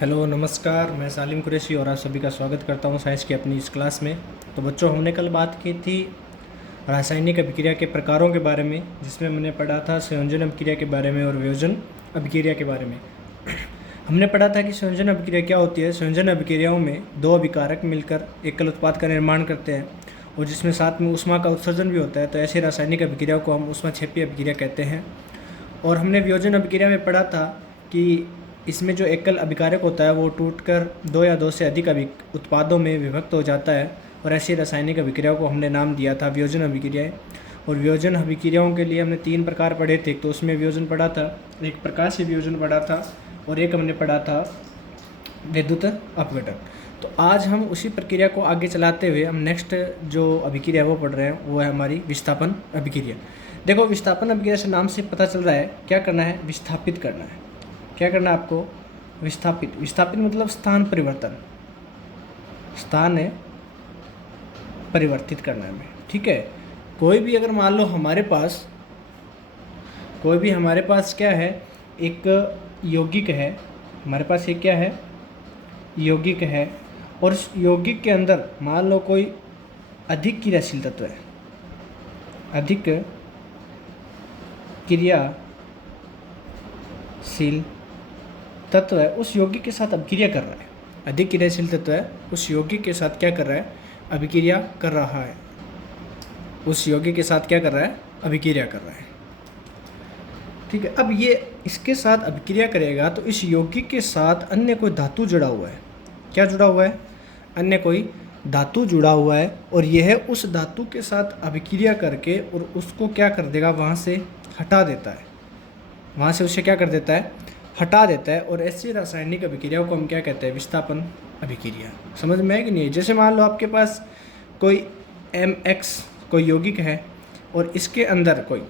Hello नमस्कार, मैं सालिम कुरैशी और आप सभी का स्वागत करता हूं साइंस की अपनी इस क्लास में। तो बच्चों, हमने कल बात की थी रासायनिक अभिक्रिया के प्रकारों के बारे में, जिसमें हमने पढ़ा था संयोजन अभिक्रिया के बारे में और वियोजन अभिक्रिया के बारे में। हमने पढ़ा था कि संयोजन अभिक्रिया क्या होती है। संयोजन अभिक्रियाओं में दो अभिकारक मिलकर एकल उत्पाद का निर्माण करते हैं और जिसमें साथ में ऊष्मा का उत्सर्जन भी होता है। तो ऐसी रासायनिक अभिक्रियाओं को हम ऊष्माक्षेपी अभिक्रिया कहते हैं। और हमने वियोजन अभिक्रिया में पढ़ा था कि इसमें जो एकल अभिकारक होता है वो टूटकर दो या दो से अधिक उत्पादों में विभक्त हो जाता है और ऐसी रासायनिक अभिक्रियाओं को हमने नाम दिया था वियोजन अभिक्रियाएं। और वियोजन अभिक्रियाओं के लिए हमने तीन प्रकार पढ़े थे। तो उसमें वियोजन पढ़ा था, एक प्रकाशीय वियोजन पढ़ा था और एक हमने पढ़ा था विद्युत अपघटन। तो आज हम उसी प्रक्रिया को आगे चलाते हुए हम नेक्स्ट जो अभिक्रिया वो पढ़ रहे हैं, वो है हमारी विस्थापन अभिक्रिया। देखो, विस्थापन अभिक्रिया से नाम से पता चल रहा है क्या करना है, विस्थापित करना है। क्या करना है आपको? विस्थापित। विस्थापित मतलब स्थान परिवर्तन, स्थान है परिवर्तित करना है हमें, ठीक है। कोई भी अगर मान लो हमारे पास क्या है, एक यौगिक है, हमारे पास एक क्या है, यौगिक है, और उस यौगिक के अंदर मान लो कोई अधिक क्रियाशील तत्व है, अधिक क्रियाशील तत्व है, उस यौगिक के साथ अभिक्रिया कर रहा है। अधिक क्रियाशील तत्व है, उस यौगिक के साथ क्या कर रहा है, अभिक्रिया कर रहा है। उस यौगिक के साथ क्या कर रहा है, अभिक्रिया कर रहा है, ठीक है। अब ये इसके साथ अभिक्रिया करेगा तो इस यौगिक के साथ अन्य कोई धातु जुड़ा हुआ है। क्या जुड़ा हुआ है? अन्य कोई धातु जुड़ा हुआ है, और यह उस धातु के साथ अभिक्रिया करके और उसको क्या कर देगा, वहाँ से हटा देता है, वहाँ से उसे क्या कर देता है, हटा देता है। और ऐसी रासायनिक अभिक्रियाओं को हम क्या कहते हैं, विस्थापन अभिक्रिया। समझ में है कि नहीं? जैसे मान लो आपके पास कोई MX कोई यौगिक है और इसके अंदर कोई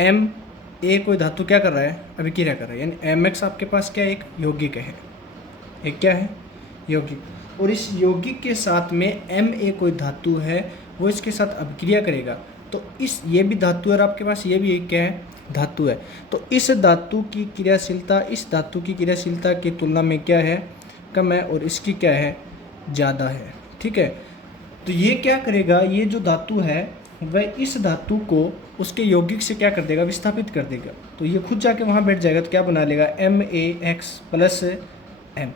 Ma कोई धातु क्या कर रहा है, अभिक्रिया कर रहा है, यानी MX आपके पास क्या, एक यौगिक है, एक क्या है, यौगिक। और इस यौगिक के साथ में Ma कोई धातु है, वो इसके साथ अभिक्रिया करेगा। तो ये भी धातु है और आपके पास ये भी एक क्या है, धातु है। तो इस धातु की क्रियाशीलता इस धातु की क्रियाशीलता की तुलना में क्या है, कम है, और इसकी क्या है, ज़्यादा है, ठीक है। तो ये क्या करेगा, ये जो धातु है वह इस धातु को उसके यौगिक से क्या कर देगा, विस्थापित कर देगा। तो ये खुद जाके वहाँ बैठ जाएगा, तो क्या बना लेगा, MAX + M।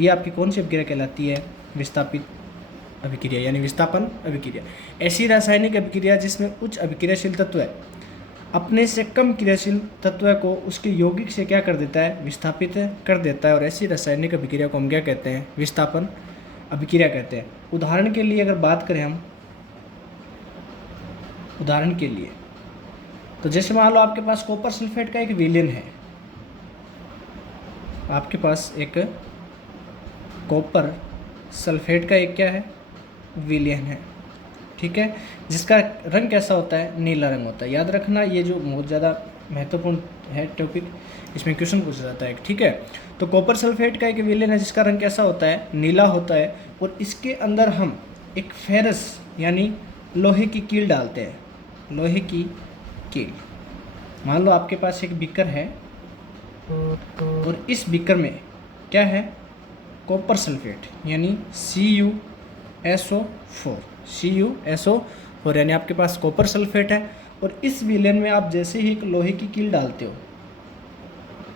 ये आपकी कौन सी अभिक्रिया कहलाती है, विस्थापित अभिक्रिया, यानी विस्थापन अभिक्रिया। ऐसी रासायनिक अभिक्रिया जिसमें उच्च अभिक्रियाशील तत्व है अपने से कम क्रियाशील तत्व को उसके यौगिक से क्या कर देता है, विस्थापित कर देता है। और ऐसी रासायनिक अभिक्रिया को हम क्या कहते हैं, विस्थापन अभिक्रिया कहते हैं। उदाहरण के लिए अगर बात करें हम, उदाहरण के लिए तो जैसे मान लो आपके पास कॉपर सल्फेट का एक विलेन है, आपके पास एक कॉपर सल्फेट का एक क्या है, विलेन है, ठीक है, जिसका रंग कैसा होता है, नीला रंग होता है। याद रखना, ये जो बहुत ज़्यादा महत्वपूर्ण है टॉपिक, इसमें क्वेश्चन पूछा जाता है, ठीक है। तो कॉपर सल्फेट का एक विलेन है जिसका रंग कैसा होता है, नीला होता है, और इसके अंदर हम एक फेरस यानी लोहे की कील डालते हैं, लोहे की कील। मान लो आपके पास एक बीकर है और इस बीकर में क्या है, कॉपर सल्फेट यानी CuSO4 यानी आपके पास कॉपर सल्फेट है। और इस विलेन में आप जैसे ही एक लोहे की कील डालते हो,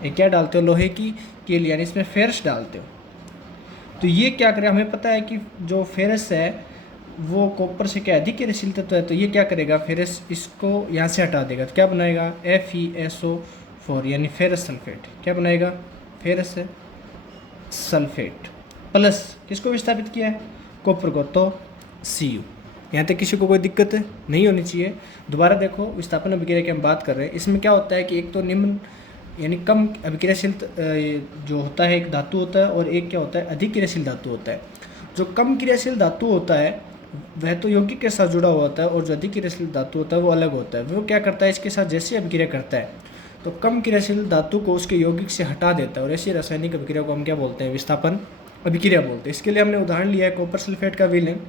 एक क्या डालते हो, लोहे की कील, यानी इसमें फेरस डालते हो, तो ये क्या करेगा, हमें पता है कि जो फेरस है वो कॉपर से क्या अधिक क्रियाशील तत्व है, तो ये क्या करेगा, फेरस इसको यहाँ से हटा देगा, तो क्या बनाएगा, FeSO4 यानी फेरस सल्फेट। क्या बनाएगा, फेरस सल्फेट प्लस किसको विस्थापित किया है, कॉपर को, तो Cu। यहाँ तक किसी को कोई दिक्कत नहीं होनी चाहिए। दोबारा देखो, विस्थापन अभिक्रिया की हम बात कर रहे हैं, इसमें क्या होता है कि एक तो निम्न यानी कम अभिक्रियाशील जो होता है एक धातु होता है, और एक क्या होता है, अधिक क्रियाशील धातु होता है। जो कम क्रियाशील धातु होता है वह तो यौगिक के साथ जुड़ा हुआ होता है, और जो अधिक क्रियाशील धातु होता है वो अलग होता है। वो क्या करता है, इसके साथ जैसे अभिक्रिया करता है तो कम क्रियाशील धातु को उसके यौगिक से हटा देता है, और ऐसी रासायनिक अभिक्रिया को हम क्या बोलते हैं, विस्थापन अभिक्रिया बोलते हैं। इसके लिए हमने उदाहरण लिया है कॉपर सल्फेट का विलेन।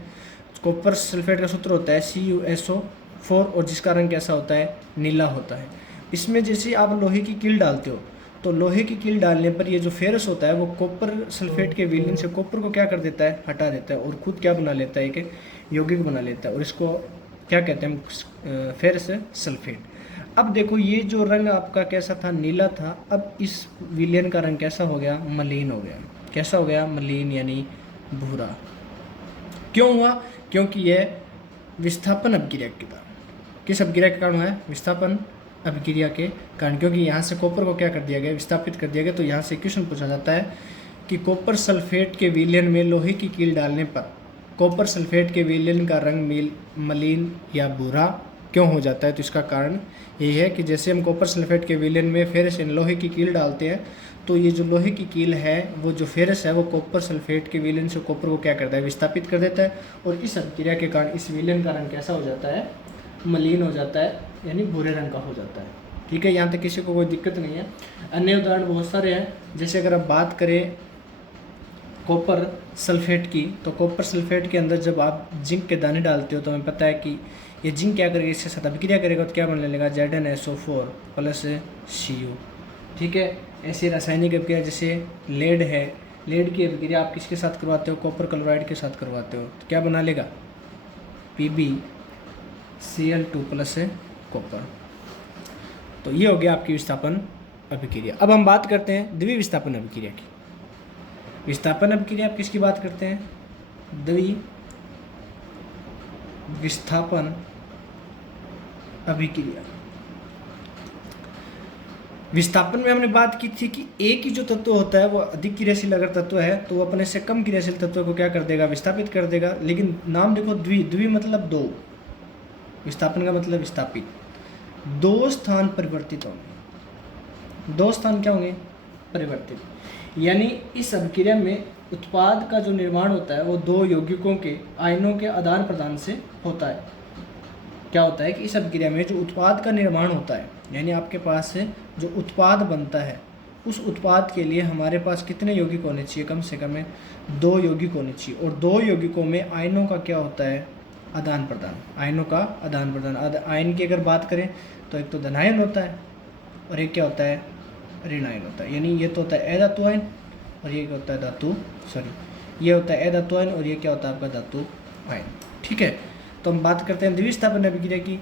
कॉपर सल्फेट का सूत्र होता है CuSO4 और जिसका रंग कैसा होता है, नीला होता है। इसमें जैसे आप लोहे की कील डालते हो तो लोहे की कील डालने पर ये जो फेरस होता है वो कॉपर सल्फेट के विलयन से कॉपर को क्या कर देता है, हटा देता है, और खुद क्या बना लेता है, एक यौगिक बना लेता है, और इसको क्या कहते हैं, फेरस सल्फेट। अब देखो ये जो रंग आपका कैसा था, नीला था, अब इस विलयन का रंग कैसा हो गया, मलिन हो गया। कैसा हो गया, मलिन यानी भूरा। क्यों हुआ, क्योंकि यह विस्थापन अभिक्रिया के कारण, किस अभिक्रिया के कारण हुआ है, विस्थापन अभिक्रिया के कारण, क्योंकि यहाँ से कॉपर को क्या कर दिया गया, विस्थापित कर दिया गया। तो यहाँ से क्वेश्चन पूछा जाता है कि कॉपर सल्फेट के विलयन में लोहे की कील डालने पर कॉपर सल्फेट के विलयन का रंग मलिन या भूरा क्यों हो जाता है। तो इसका कारण यही है कि जैसे हम कॉपर सल्फेट के विलयन में फेरस लोहे की कील डालते हैं, तो ये जो लोहे की कील है वो जो फेरस है वो कॉपर सल्फेट के विलयन से कॉपर को क्या करता है, विस्थापित कर देता है, और इस अभिक्रिया के कारण इस विलयन का रंग कैसा हो जाता है, मलिन हो जाता है, यानी भूरे रंग का हो जाता है। ठीक है, यहाँ तक किसी को कोई दिक्कत नहीं है। अन्य उदाहरण बहुत सारे हैं, जैसे अगर आप बात करें कॉपर सल्फेट की, तो कॉपर सल्फेट के अंदर जब आप जिंक के दाने डालते हो तो हमें पता है कि ये जिंक क्या करेगा, इसके साथ अभिक्रिया करेगा तो क्या बनने लगेगा, ZnSO4 प्लस Cu। ठीक है, ऐसी रासायनिक अभिक्रिया जैसे लेड है, लेड की अभिक्रिया आप किसके साथ करवाते हो, कॉपर क्लोराइड के साथ करवाते हो, तो क्या बना लेगा, PbCl2 प्लस कॉपर। तो ये हो गया आपकी विस्थापन अभिक्रिया। अब हम बात करते हैं द्वि विस्थापन अभिक्रिया की। विस्थापन अभिक्रिया आप किसकी बात करते हैं, द्वि विस्थापन अभिक्रिया। विस्थापन में हमने बात की थी कि एक ही जो तत्व होता है वो अधिक क्रियाशील अगर तत्व है तो वो अपने से कम क्रियाशील तत्व को क्या कर देगा, विस्थापित कर देगा। लेकिन नाम देखो द्वि, द्वि मतलब दो, विस्थापन का मतलब विस्थापित, दो स्थान परिवर्तित होंगे, दो स्थान क्या होंगे, परिवर्तित। यानी इस अभिक्रिया में उत्पाद का जो निर्माण होता है वो दो यौगिकों के आयनों के आदान प्रदान से होता है। क्या होता है कि इस अभिक्रिया में जो उत्पाद का निर्माण होता है, यानी आपके पास जो उत्पाद बनता है उस उत्पाद के लिए हमारे पास कितने यौगिक होने चाहिए, कम से कम दो यौगिक होने चाहिए, और दो यौगिकों में आयनों का क्या होता है, आदान प्रदान, आयनों का आदान प्रदान। आयन की अगर बात करें तो एक तो धनायन होता है और एक क्या होता है, ऋण आयन होता है। यानी ये तो होता है अधातु आयन और ये क्या होता है, ये होता है अधातु आयन और ये क्या होता है आपका धातु आयन। ठीक है, तो हम बात करते हैं द्विविस्थापन अभिक्रिया की।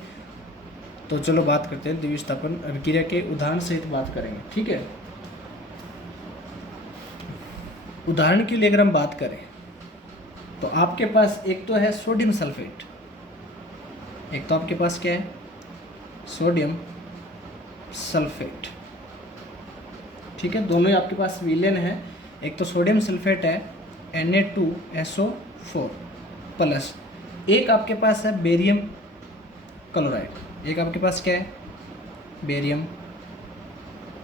तो चलो बात करते हैं द्विविस्थापन अभिक्रिया के उदाहरण सहित बात करेंगे। ठीक है, उदाहरण के लिए अगर हम बात करें तो आपके पास एक तो है सोडियम सल्फेट, एक तो आपके पास क्या है, सोडियम सल्फेट। ठीक है, दोनों ही आपके पास विलयन है। एक तो सोडियम सल्फेट है Na2SO4 प्लस एक आपके पास है बेरियम क्लोराइड, एक आपके पास क्या है, बेरियम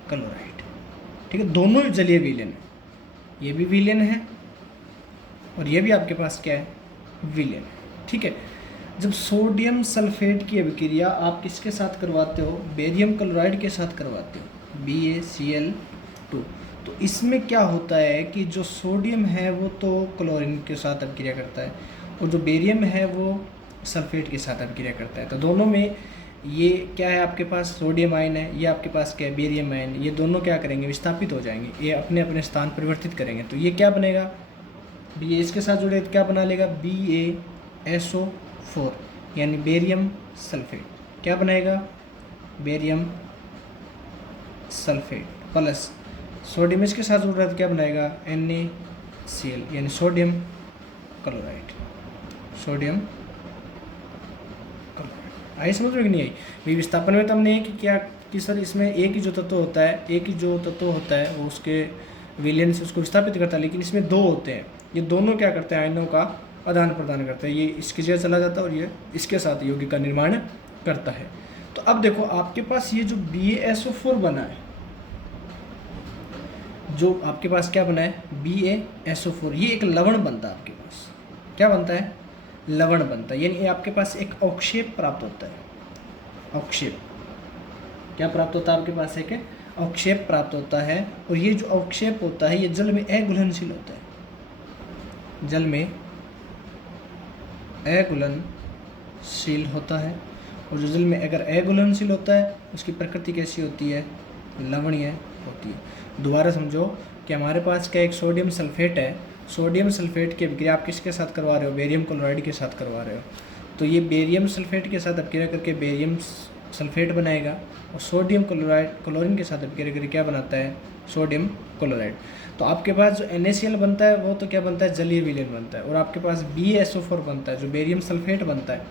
क्लोराइड। ठीक है, दोनों ही जलीय विलयन है, ये भी विलयन है और ये भी आपके पास क्या है, विलयन है। ठीक है, जब सोडियम सल्फेट की अभिक्रिया आप किसके साथ करवाते हो, बेरियम क्लोराइड के साथ करवाते हो, BaCl2, तो इसमें क्या होता है कि जो सोडियम है वो तो क्लोरीन के साथ अभिक्रिया करता है और जो बेरियम है वो सल्फेट के साथ अभिक्रिया करता है। तो दोनों में ये क्या है, आपके पास सोडियम आयन है, ये आपके पास क्या है, बेरियम आयन, ये दोनों क्या करेंगे, विस्थापित हो जाएंगे, ये अपने अपने स्थान परिवर्तित करेंगे। तो ये क्या बनेगा, ये इसके साथ जुड़े तो क्या बना लेगा, BaSO4 यानी बेरियम सल्फेट। क्या बनाएगा, बेरियम सल्फेट प्लस सोडियम इसके साथ जुड़ रहा है तो क्या बनाएगा, NaCl यानी सोडियम क्लोराइड, सोडियम क्लोराइड। आई समझ में कि नहीं आई। विस्थापन में तो हमने एक किया कि सर इसमें एक ही जो तत्व होता है, एक ही जो तत्व होता है वो उसके विलयन से उसको विस्थापित करता है, लेकिन इसमें दो होते हैं, ये दोनों क्या करते हैं, आयनों का आदान प्रदान करते हैं। ये इसके जगह चला जाता है और ये इसके साथ यौगिक का निर्माण करता है। तो अब देखो आपके पास ये जो BaSO4 बना है, जो आपके पास क्या बना है, BaSO4, ये एक लवण बनता है आपके पास। क्या बनता है, लवण बनता है, यानी आपके पास एक अवक्षेप प्राप्त होता है। अवक्षेप क्या प्राप्त होता है आपके पास, एक अवक्षेप प्राप्त होता है, और ये जो अवक्षेप होता है ये जल में अघुलनशील होता है, जल में अघुलनशील होता है। और जो जल में अगर अघुलनशील होता है उसकी प्रकृति कैसी होती है, लवणीय होती है। दोबारा समझो कि हमारे पास क्या एक सोडियम सल्फेट है, सोडियम सल्फेट की अभिक्रिया आप किसके साथ करवा रहे हो, बेरियम क्लोराइड के साथ करवा रहे हो। तो ये बेरियम सल्फेट के साथ अभिक्रिया करके बेरियम सल्फेट बनाएगा, और सोडियम क्लोरीन के साथ अभिक्रिया करके क्या बनाता है, सोडियम क्लोराइड। तो आपके पास जो NaCl बनता है वो तो क्या बनता है, जलीय विलयन बनता है। और आपके पास BaSO4 बनता है, जो बेरियम सल्फेट बनता है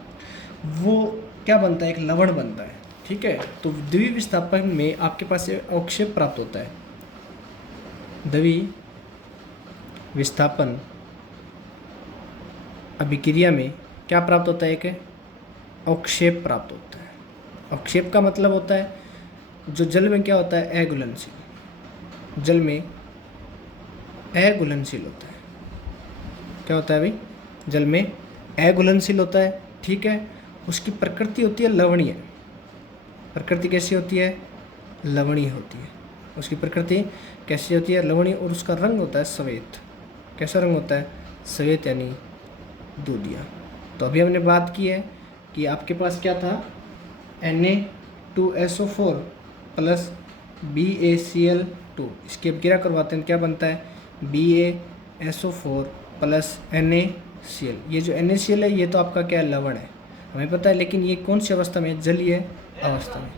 वो क्या बनता है, एक लवण बनता है। ठीक है, तो द्विविस्थापन में आपके पास अवक्षेप प्राप्त होता है। द्विविस्थापन अभिक्रिया में क्या प्राप्त होता है, एक अवक्षेप प्राप्त होता है। अवक्षेप का मतलब होता है जो जल में क्या होता है, अघुलनशील, जल में अघुलनशील होता है। क्या होता है भाई, जल में अघुलनशील होता है। ठीक है, उसकी प्रकृति होती है लवणीय। प्रकृति कैसी होती है, लवणीय होती है। उसकी प्रकृति कैसी होती है, लवणीय। और उसका रंग होता है श्वेत। कैसा रंग होता है, श्वेत यानी दूधिया। तो अभी हमने बात की है कि आपके पास क्या था, Na2SO4 प्लस BaCl2, इसकी अभिक्रिया करवाते हैं क्या बनता है, BaSO4 प्लस NaCl। ये जो NaCl है ये तो आपका क्या है, लवण है, हमें पता है। लेकिन ये कौन सी अवस्था में, जलीय अवस्था में।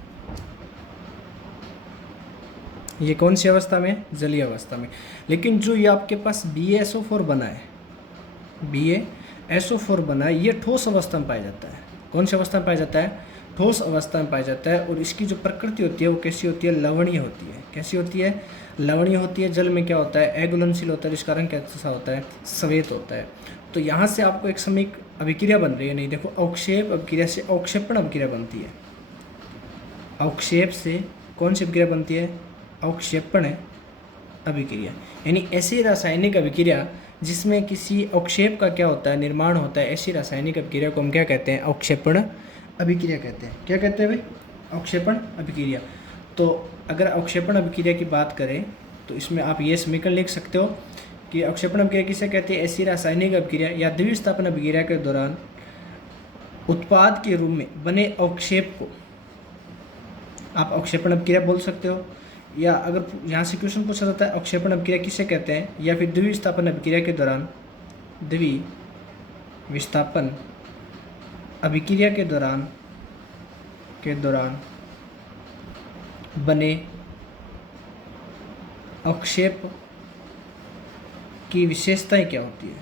ये कौन सी अवस्था में, जलीय अवस्था में। लेकिन जो ये आपके पास BaSO4 बना है, BaSO4 बना है, ये ठोस अवस्था में पाया जाता है। कौन सी अवस्था में पाया जाता है, ठोस अवस्था में पाया जाता है। और इसकी जो प्रकृति होती है वो कैसी होती है, लवणीय होती है। कैसी होती है, लवणीय होती है। जल में क्या होता है, अघुलनशील होता है, जिसका रंग कैसा होता है, श्वेत होता है। तो यहाँ से आपको एक समीक अभिक्रिया बन रही है, नहीं देखो, अवक्षेप अभिक्रिया से अवक्षेपण अभिक्रिया बनती है। अवक्षेप से कौन सी अभिक्रिया बनती है, अवक्षेपण अभिक्रिया। यानी ऐसी रासायनिक अभिक्रिया जिसमें किसी अवक्षेप का क्या होता है, निर्माण होता है, ऐसी रासायनिक अभिक्रिया को हम क्या कहते हैं, अवक्षेपण अभिक्रिया कहते हैं। क्या कहते हैं भाई, अवक्षेपण अभिक्रिया। तो अगर अवक्षेपण अभिक्रिया की बात करें तो इसमें आप ये समीकरण लिख सकते हो कि अवक्षेपण अभिक्रिया किसे कहते हैं, ऐसी रासायनिक अभिक्रिया या द्विविस्थापन अभिक्रिया के दौरान उत्पाद के रूप में बने अवक्षेप को आप अवक्षेपण अभिक्रिया बोल सकते हो। या अगर यहाँ से क्वेश्चन पूछा जाता है अवक्षेपण अभिक्रिया किसे कहते हैं, या फिर द्विविस्थापन अभिक्रिया के दौरान, द्विविस्थापन अभिक्रिया के दौरान बने अवक्षेप की विशेषताएं क्या होती है,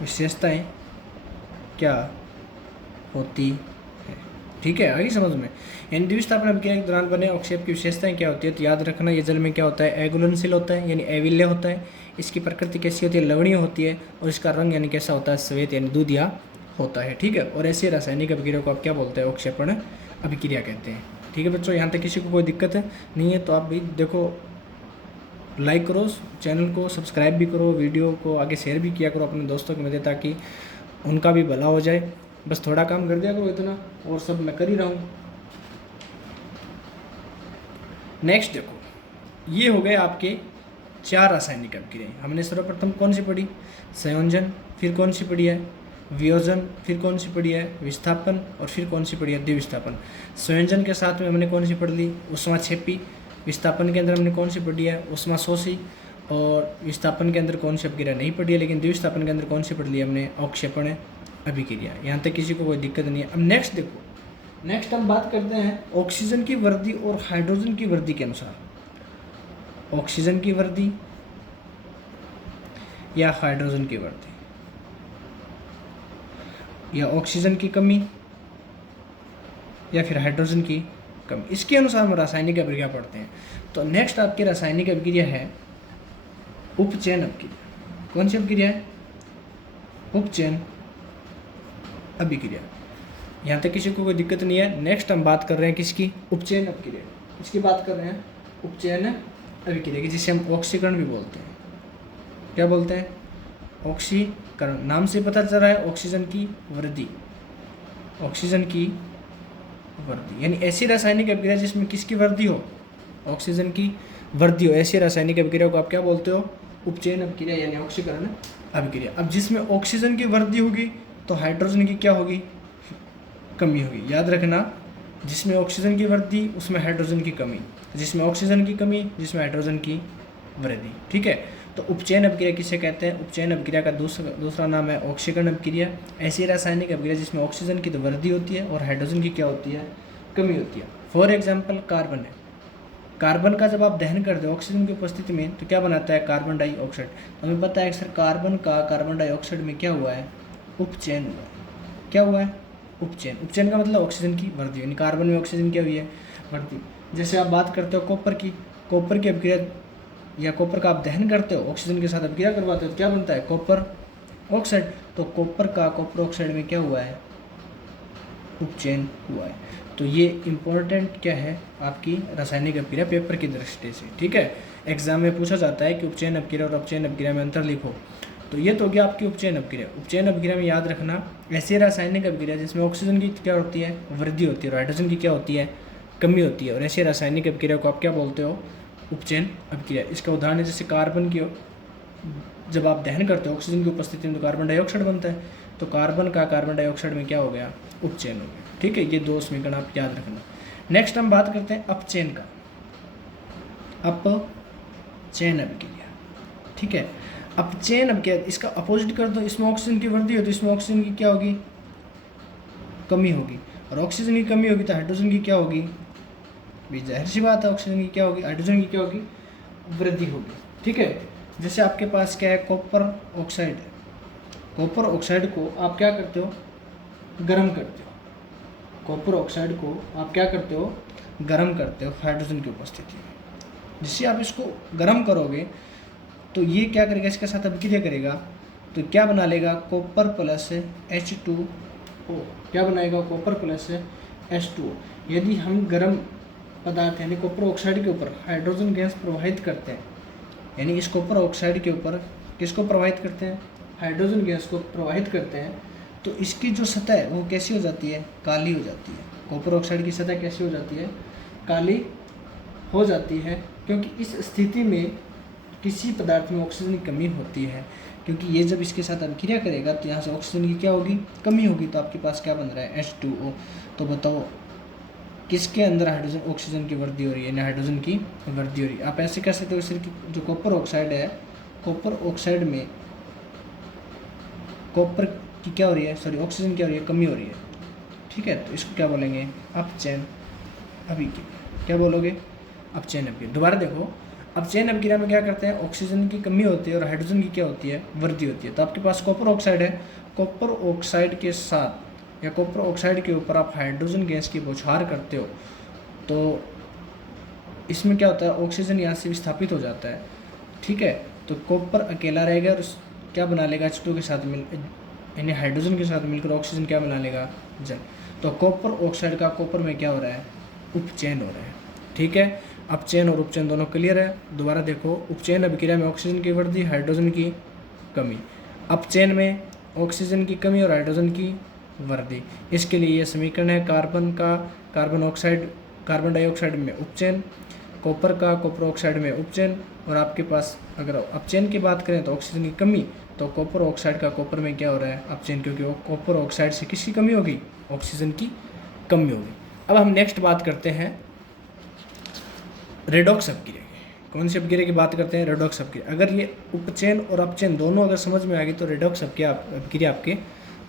विशेषताएं क्या होती है। ठीक है, आगे समझ में। यानी द्विविस्थापन अभिक्रिया के दौरान बने अवक्षेप की विशेषताएं क्या होती है, तो याद रखना ये जल में क्या होता है, अघुलनशील होता है यानी अविल्य होता है। इसकी प्रकृति कैसी होती है, लवणीय होती है। और इसका रंग यानी कैसा होता है, श्वेत यानी दूधिया होता है। ठीक है, और ऐसे रासायनिक अभिक्रिया को आप क्या बोलते हैं, अवक्षेपण अभिक्रिया कहते हैं। ठीक है बच्चों, यहाँ तक किसी को कोई दिक्कत नहीं है तो आप भी देखो, लाइक करो, चैनल को सब्सक्राइब भी करो, वीडियो को आगे शेयर भी किया करो अपने दोस्तों के मध्य, ताकि उनका भी भला हो जाए। बस थोड़ा काम कर दिया करो इतना, और सब मैं कर ही रहा हूँ। नेक्स्ट देखो, ये हो गए आपके 4 रासायनिक अभिक्रियाएं। हमने सर्वप्रथम कौन सी पढ़ी, संयोजन, फिर कौन सी पढ़ी है, वियोजन, फिर कौन सी पढ़ी है, विस्थापन, और फिर कौन सी पढ़ी है, द्विविस्थापन। संयोजन के साथ में हमने कौन सी पढ़ ली, ऊष्माक्षेपी। विस्थापन के अंदर हमने कौन सी पढ़ी है, ऊष्माशोषी। और विस्थापन के अंदर कौन सी अभिक्रिया नहीं पढ़ी है, लेकिन द्विविस्थापन के अंदर कौन सी पढ़ ली हमने, अवक्षेपण अभिक्रिया। यहाँ तक किसी को कोई दिक्कत नहीं है। अब नेक्स्ट देखो, नेक्स्ट हम बात करते हैं ऑक्सीजन की वृद्धि और हाइड्रोजन की वृद्धि के अनुसार। ऑक्सीजन की वृद्धि या हाइड्रोजन की वृद्धि, या ऑक्सीजन की कमी या फिर हाइड्रोजन की कमी, इसके अनुसार हम रासायनिक अभिक्रिया पढ़ते हैं। तो नेक्स्ट आपकी रासायनिक अभिक्रिया है उपचयन अभिक्रिया। कौन सी अभिक्रिया है, उपचयन अभिक्रिया। यहाँ तक किसी को कोई दिक्कत नहीं है। नेक्स्ट हम बात कर रहे हैं किसकी, उपचयन अभिक्रिया। इसकी बात कर रहे हैं उपचयन अभिक्रिया की, जिसे हम ऑक्सीकरण भी बोलते हैं। क्या बोलते हैं, ऑक्सीकरण। नाम से पता चल रहा है ऑक्सीजन की वृद्धि, ऑक्सीजन की वृद्धि। यानी ऐसी रासायनिक अभिक्रिया जिसमें किसकी वृद्धि हो, ऑक्सीजन की वृद्धि हो, ऐसी रासायनिक अभिक्रिया को आप क्या बोलते हो, उपचयन अभिक्रिया यानी ऑक्सीकरण अभिक्रिया। अब जिसमें ऑक्सीजन की वृद्धि होगी तो हाइड्रोजन की क्या होगी, कमी होगी। याद रखना, जिसमें ऑक्सीजन की वृद्धि उसमें हाइड्रोजन की कमी। जिसमें ऑक्सीजन की कमी, जिसमें हाइड्रोजन की वृद्धि। ठीक है, तो उपचयन अपक्रिया किसे कहते हैं? उपचयन अपक्रिया का दूसरा नाम है ऑक्सीकरण अपक्रिया। ऐसी रासायनिक अपक्रिया जिसमें ऑक्सीजन की तो वृद्धि होती है और हाइड्रोजन की क्या होती है? कमी होती है। फॉर एग्जाम्पल कार्बन है, कार्बन का जब आप दहन करते हो ऑक्सीजन की उपस्थिति में तो क्या बनाता है? Carbon dioxide. हमें पता है कि सर कार्बन का कार्बन डाइऑक्साइड में क्या हुआ है? उपचयन हुआ है। क्या हुआ है? उपचयन। उपचयन का मतलब ऑक्सीजन की वृद्धि, यानी कार्बन में ऑक्सीजन क्या हुई है? वृद्धि। जैसे आप बात करते हो कॉपर की, कॉपर की अपक्रिया या कॉपर का आप दहन करते हो, ऑक्सीजन के साथ अपक्रिया करवाते हो तो क्या बनता है? Copper oxide. तो कॉपर का कॉपर ऑक्साइड में क्या हुआ है? उपचयन हुआ है। तो ये इम्पोर्टेंट क्या है आपकी रासायनिक अपक्रिया पेपर की दृष्टि से। ठीक है, एग्जाम में पूछा जाता है कि उपचयन अपक्रिया और अपचयन अपक्रिया में अंतर लिखो। तो ये तो हो गया आपकी उपचयन अपक्रिया। उपचयन अपक्रिया में याद रखना ऐसी रासायनिक अपक्रिया जिसमें ऑक्सीजन की क्या होती है? वृद्धि होती है और हाइड्रोजन की क्या होती है? कमी होती है। और ऐसी रासायनिक अपक्रिया को आप क्या बोलते हो? उपचयन अपक्रिया। इसका उदाहरण है जैसे कार्बन की, जब आप दहन करते हो ऑक्सीजन की उपस्थिति में तो कार्बन डाइऑक्साइड बनता है, तो कार्बन का कार्बन डाइऑक्साइड में क्या हो गया? उपचयन हो गया। ठीक है, ये दो समीकरण आप याद रखना। नेक्स्ट हम बात करते हैं अपचयन का। अपचयन अपक्रिया। ठीक है, अपचयन अपक्रिया इसका अपोजिट कर दो, इसमें ऑक्सीजन की वृद्धि हो तो इसमें ऑक्सीजन की क्या होगी? कमी होगी। और ऑक्सीजन की कमी होगी तो हाइड्रोजन की क्या होगी? भी जाहिर सी बात है, ऑक्सीजन की क्या होगी? हाइड्रोजन की क्या होगी? वृद्धि होगी। ठीक है, जैसे आपके पास क्या है? Copper oxide. कॉपर ऑक्साइड को आप क्या करते हो? गर्म करते हो। कॉपर ऑक्साइड को आप क्या करते हो? गर्म करते हो हाइड्रोजन की उपस्थिति में। जिससे आप इसको गर्म करोगे तो ये क्या करेगा? इसके साथ अभिक्रिया करेगा तो क्या बना लेगा? Copper plus H2O। क्या बनाएगा? Copper plus H2O। यदि हम गर्म पदार्थ यानी कॉपर ऑक्साइड के ऊपर हाइड्रोजन गैस प्रवाहित करते हैं, यानी इस कॉपर ऑक्साइड के ऊपर किसको प्रवाहित करते हैं? हाइड्रोजन गैस को प्रवाहित करते हैं, तो इसकी जो सतह है वो कैसी हो जाती है? काली हो जाती है। कॉपर ऑक्साइड की सतह कैसी हो जाती है? काली हो जाती है, क्योंकि इस स्थिति में किसी पदार्थ में ऑक्सीजन की कमी होती है, क्योंकि ये जब इसके साथ अभिक्रिया करेगा तो यहाँ से ऑक्सीजन की क्या होगी? कमी होगी। तो आपके पास क्या बन रहा है? H2O। तो बताओ किसके अंदर हाइड्रोजन ऑक्सीजन की वृद्धि हो रही है, यानी हाइड्रोजन की वृद्धि हो रही है। आप ऐसे कह सकते हो सर कि जो कॉपर ऑक्साइड है, कॉपर ऑक्साइड में कॉपर की क्या हो रही है? सॉरी, ऑक्सीजन क्या हो रही है? कमी हो रही है। ठीक है, तो इसको क्या बोलेंगे? अपचयन अभिक्रिया। क्या बोलोगे? अपचयन अपक्रिया। दोबारा देखो, अपचयन अपक्रिया में क्या करते हैं? ऑक्सीजन की कमी होती है और हाइड्रोजन की क्या होती है? वृद्धि होती है। तो आपके पास कॉपर ऑक्साइड है, कॉपर ऑक्साइड के साथ या कॉपर ऑक्साइड के ऊपर आप हाइड्रोजन गैस की बौछार करते हो तो इसमें क्या होता है? ऑक्सीजन यहाँ से विस्थापित हो जाता है। ठीक है, तो कॉपर अकेला रहेगा और क्या बना लेगा? H2 के साथ मिल, यानी हाइड्रोजन के साथ मिलकर ऑक्सीजन क्या बना लेगा? जल। तो कॉपर ऑक्साइड का कॉपर में क्या हो रहा है? उपचयन हो रहा है। ठीक है, अपचयन और उपचयन दोनों क्लियर है। दोबारा देखो, उपचयन अभिक्रिया में ऑक्सीजन की वृद्धि, हाइड्रोजन की कमी। अपचयन में ऑक्सीजन की कमी और हाइड्रोजन की वृद्धि। इसके लिए ये समीकरण है, कार्बन का कार्बन ऑक्साइड कार्बन डाइऑक्साइड में उपचयन, कॉपर का कॉपर ऑक्साइड में उपचयन, और आपके पास अगर अपचयन की बात करें तो ऑक्सीजन की कमी, तो कॉपर ऑक्साइड का कॉपर में क्या हो रहा है? अपचयन, क्योंकि कॉपर ऑक्साइड से किसकी कमी होगी? ऑक्सीजन की कमी होगी। अब हम नेक्स्ट बात करते हैं रेडॉक्स अपक्रिया की। कौन सी अपक्रिया की बात करते हैं? रेडॉक्स अपक्रिया। अगर ये उपचयन और अपचयन दोनों अगर समझ में आ गई तो रेडॉक्स अपक्रिया आपके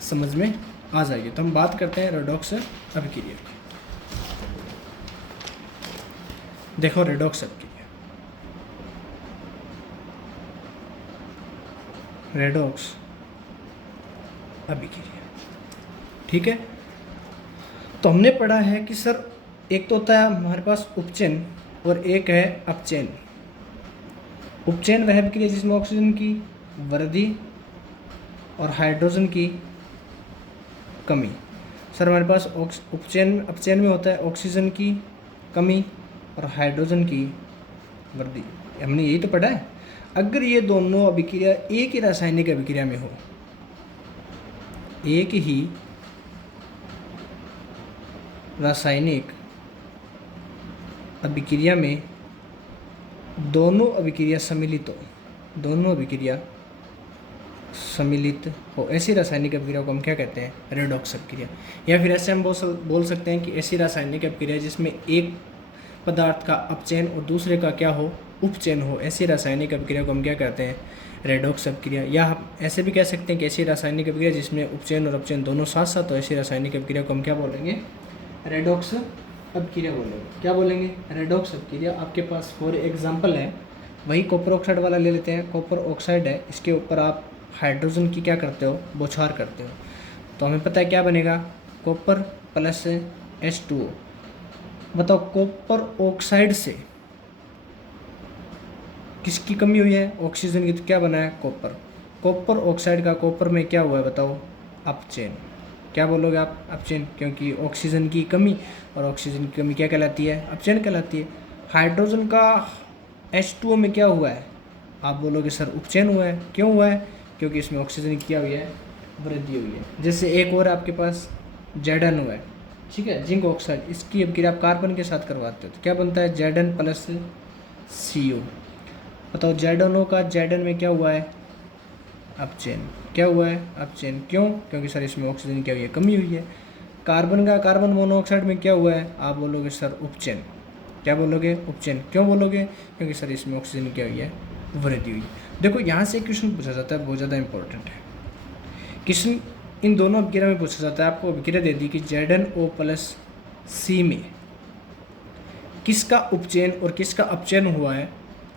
समझ में आ जाएगी। तो हम बात करते हैं रेडॉक्स अपक्रिया की। देखो रेडॉक्स अपक्रिया, रेडॉक्स अभिक्रिया। ठीक है, तो हमने पढ़ा है कि सर एक तो होता है हमारे पास उपचयन और एक है अपचयन। उपचयन वह अभिक्रिया जिसमें ऑक्सीजन की वृद्धि और हाइड्रोजन की कमी। सर हमारे पास अपचयन में होता है ऑक्सीजन की कमी और हाइड्रोजन की वृद्धि। हमने यही तो पढ़ा है। अगर ये दोनों अभिक्रिया एक ही रासायनिक अभिक्रिया में हो, एक ही रासायनिक अभिक्रिया में दोनों अभिक्रिया सम्मिलित हो, दोनों अभिक्रिया सम्मिलित हो, ऐसी रासायनिक अभिक्रिया को हम क्या कहते हैं? रेडॉक्स अभिक्रिया। या फिर ऐसे हम बोल सकते हैं कि ऐसी रासायनिक अभिक्रिया जिसमें एक पदार्थ का अपचयन और दूसरे का क्या हो, उपचयन हो, ऐसी रासायनिक अभिक्रिया को हम क्या कहते हैं, रेडॉक्स अभिक्रिया। या हम ऐसे भी कह सकते हैं कि ऐसी रासायनिक अभिक्रिया जिसमें उपचयन और अपचयन दोनों साथ साथ हो, ऐसी रासायनिक अभिक्रिया को हम क्या बोलेंगे, रेडॉक्स अभिक्रिया बोलेंगे। क्या बोलेंगे, रेडॉक्स अभिक्रिया। आपके पास फॉर एग्जांपल है, वही कॉपर ऑक्साइड वाला ले लेते हैं। कॉपर ऑक्साइड है, इसके ऊपर आप हाइड्रोजन की क्या करते हो, बौछार करते हो, तो हमें पता है क्या बनेगा, कॉपर प्लस H2O। बताओ कॉपर ऑक्साइड से किसकी कमी हुई है, ऑक्सीजन की, तो क्या बना है, कॉपर। कॉपर ऑक्साइड का कॉपर में क्या हुआ है बताओ, अपचयन। क्या बोलोगे आप, अपचयन, क्योंकि ऑक्सीजन की कमी, और ऑक्सीजन की कमी क्या कहलाती है, अपचयन कहलाती है। हाइड्रोजन का H2O में क्या हुआ है, आप बोलोगे सर उपचयन हुआ है। क्यों हुआ है, क्योंकि इसमें ऑक्सीजन की क्या हुई है, वृद्धि हुई है। जैसे एक और आपके पास Zn हुआ है, ठीक है, जिंक ऑक्साइड, इसकी अभिक्रिया आप कार्बन के साथ करवाते हो तो क्या बनता है, Zn प्लस CO। बताओ Zno का Zn में क्या हुआ है, अपचयन। क्या हुआ है, अपचयन। क्यों, क्योंकि सर इसमें ऑक्सीजन क्या हुई है, कमी हुई है। कार्बन का कार्बन मोनोऑक्साइड में क्या हुआ है, आप बोलोगे सर उपचयन। क्या बोलोगे, उपचयन। क्यों बोलोगे, क्योंकि सर इसमें ऑक्सीजन क्या हुई है, वृद्धि हुई है। देखो यहाँ से क्वेश्चन पूछा जाता है, बहुत ज़्यादा इंपॉर्टेंट है क्वेश्चन। इन दोनों अभिक्रिया में पूछा जाता है, आपको अभिक्रिया दे दी कि ZnO प्लस C में किसका उपचयन और किसका अपचयन हुआ है,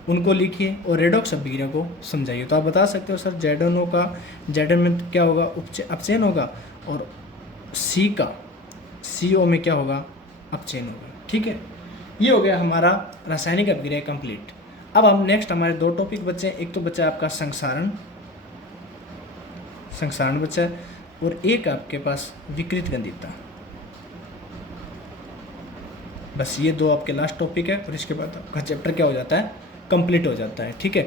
उनको लिखिए और रेडॉक्स अभिक्रिया को समझाइए। तो आप बता सकते हो सर Zno का Zn में क्या होगा, अपचयन होगा, और C का CO में क्या होगा, अपचयन होगा। ठीक है, ये हो गया हमारा रासायनिक अभिक्रिया कंप्लीट। अब हम नेक्स्ट हमारे दो टॉपिक बचे हैं, एक तो बचा आपका संक्षारण बचा है, और एक आपके पास विकृत गंधिता। बस ये दो आपके लास्ट टॉपिक है, और इसके बाद आपका चैप्टर क्या हो जाता है, कंप्लीट हो जाता है। ठीक है।